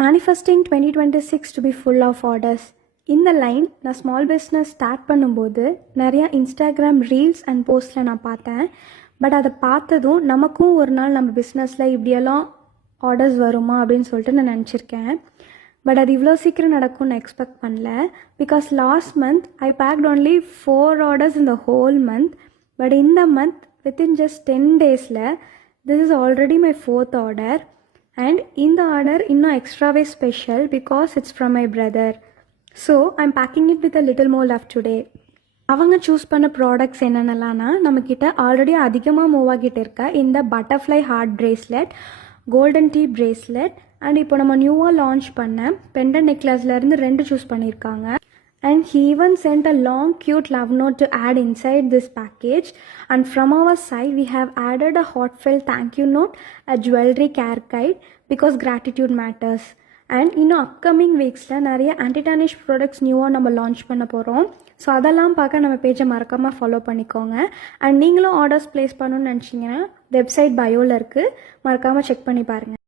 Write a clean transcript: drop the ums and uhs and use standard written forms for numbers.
Manifesting 2026 to be full of orders. இந்த line நான் small business start பண்ணும்போது நிறையா இன்ஸ்டாகிராம் ரீல்ஸ் அண்ட் போஸ்ட்டில் நான் பார்த்தேன். பட் அதை பார்த்ததும் நமக்கும் ஒரு நாள் நம்ம பிஸ்னஸில் இப்படியெல்லாம் ஆர்டர்ஸ் வருமா அப்படின்னு சொல்லிட்டு நான் நினச்சிருக்கேன். பட் அது இவ்வளோ சீக்கிரம் நடக்கும்னு நான் எக்ஸ்பெக்ட் பண்ணல. Because last month I packed only 4 orders in the whole month. But இந்த மந்த் வித்தின் ஜஸ்ட் 10 டேஸில் this is already my 4th order. And இந்த ஆர்டர் இன்னும் எக்ஸ்ட்ராவே special because it's from my brother. So I'm packing it with a little more love today. அவங்க choose பண்ண products என்னென்னலாம்னா, நம்மக்கிட்ட already அதிகமாக மூவ் ஆகிட்டு இருக்க இந்த butterfly heart bracelet, golden tea bracelet and இப்போ நம்ம நியூவாக லான்ச் பண்ண பெண்டன் நெக்லஸ்லேருந்து 2 சூஸ் பண்ணியிருக்காங்க. And he even sent a long cute love note to add inside this package. And from our side we have added a heartfelt thank you note, a jewelry care guide because gratitude matters. And இன்னும் upcoming வீக்ஸில் நிறைய anti-tarnish products நியூவாக நம்ம launch பண்ண போகிறோம். So அதெல்லாம் பார்க்க நம்ம பேஜை மறக்காமல் ஃபாலோ பண்ணிக்கோங்க. அண்ட் நீங்களும் ஆர்டர்ஸ் ப்ளேஸ் பண்ணணும்னு நினச்சிங்கன்னா வெப்சைட் பயோவில் இருக்குது, மறக்காமல் செக் பண்ணி பாருங்கள்.